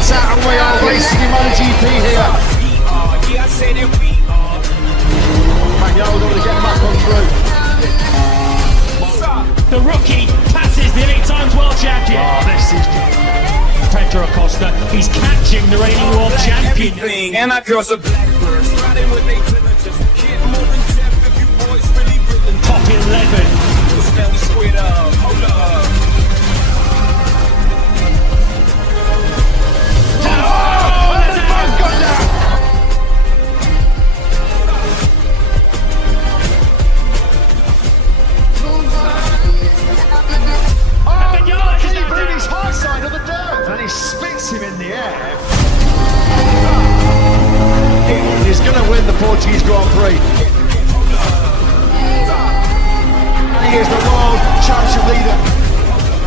lights out and we are racing in Motogp here. Magnolo going to get back on through. The rookie passes the 8 times world champion. Oh, this is Pedro Acosta, he's catching the reigning world champion. And I cross a blackbird, riding with they clearances. Kid more than death if you boys really brilliant. Top 11. Smell the squid up, hold up. And he spits him in the air. He's going to win the Portuguese Grand Prix. And he is the world championship leader.